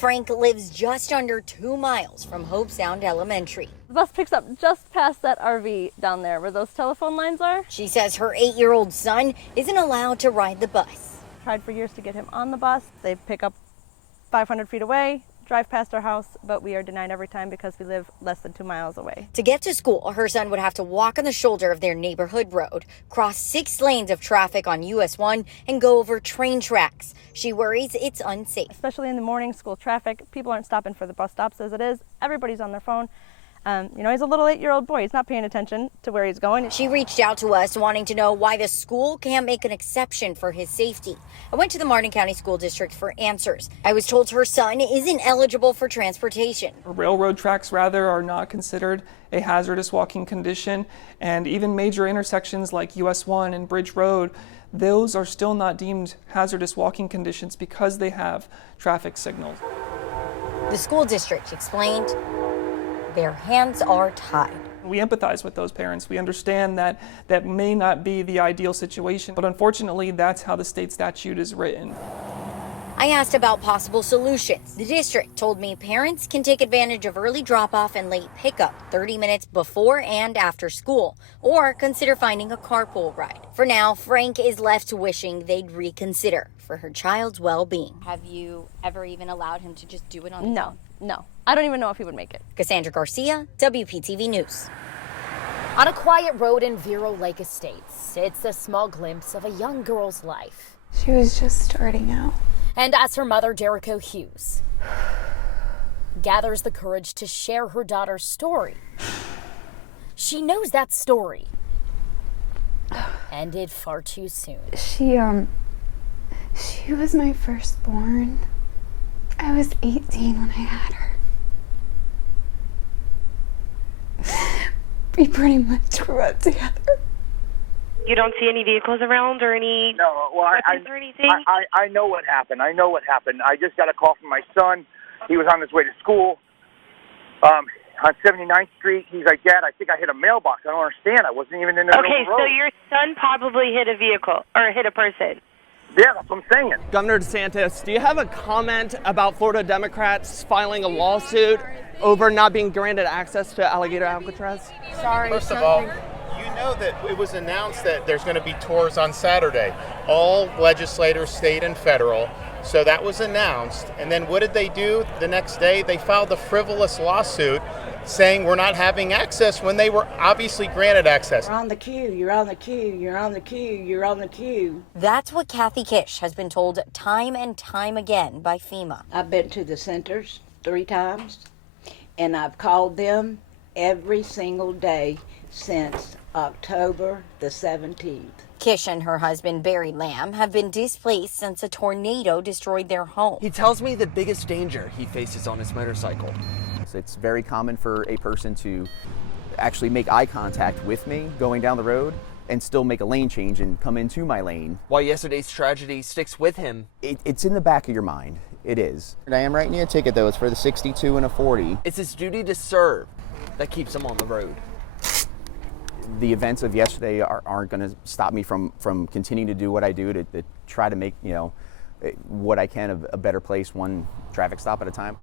Frank lives just under 2 miles from Hope Sound Elementary. The bus picks up just past that RV down there where those telephone lines are. She says her 8-year-old son isn't allowed to ride the bus. Tried for years to get him on the bus. They pick up 500 feet away, drive past our house, but we are denied every time because we live less than 2 miles away. To get to school, her son would have to walk on the shoulder of their neighborhood road, cross 6 lanes of traffic on US 1, and go over train tracks. She worries it's unsafe. Especially in the morning, school traffic, people aren't stopping for the bus stops as it is. Everybody's on their phone. He's a little 8-year-old boy. He's not paying attention to where he's going. She reached out to us wanting to know why the school can't make an exception for his safety. I went to the Martin County School District for answers. I was told her son isn't eligible for transportation. Railroad tracks, rather, are not considered a hazardous walking condition, and even major intersections like US 1 and Bridge Road, those are still not deemed hazardous walking conditions because they have traffic signals. The school district explained their hands are tied. We empathize with those parents. We understand that that may not be the ideal situation, but unfortunately, that's how the state statute is written. I asked about possible solutions. The district told me parents can take advantage of early drop-off and late pickup 30 minutes before and after school, or consider finding a carpool ride. For now, Frank is left wishing they'd reconsider for her child's well-being. Have you ever even allowed him to just do it on his own? No. I don't even know if he would make it. Cassandra Garcia, WPTV News. On a quiet road in Vero Lake Estates, it's a small glimpse of a young girl's life. She was just starting out. And as her mother, Jericho Hughes, gathers the courage to share her daughter's story. She knows that story ended far too soon. She was my firstborn. I was 18 when I had her. We pretty much grew up together. You don't see any vehicles around or any weapons or anything? I know what happened. I I just got a call from my son. He was on his way to school on 79th Street. He's like, Dad, I think I hit a mailbox. I don't understand. I wasn't even in the middle of the road. Okay, so your son probably hit a vehicle or hit a person. Yeah, that's what I'm saying. Governor DeSantis, do you have a comment about Florida Democrats filing a lawsuit over not being granted access to Alligator Alcatraz? First of all, you know that it was announced that there's going to be tours on Saturday. All legislators, state and federal. So that was announced. And then what did they do the next day? They filed a frivolous lawsuit saying we're not having access when they were obviously granted access. You're on the queue, you're on the queue, you're on the queue, you're on the queue. That's what Kathy Kish has been told time and time again by FEMA. I've been to the centers 3 times, and I've called them every single day since October the 17th. Kish and her husband, Barry Lamb, have been displaced since a tornado destroyed their home. He tells me the biggest danger he faces on his motorcycle. It's very common for a person to actually make eye contact with me going down the road and still make a lane change and come into my lane. While yesterday's tragedy sticks with him. It's in the back of your mind. It is. I am writing you a ticket, though. It's for the 62 and a 40. It's his duty to serve that keeps him on the road. The events of yesterday aren't going to stop me from continuing to do what I do to try to make, what I can a better place, one traffic stop at a time.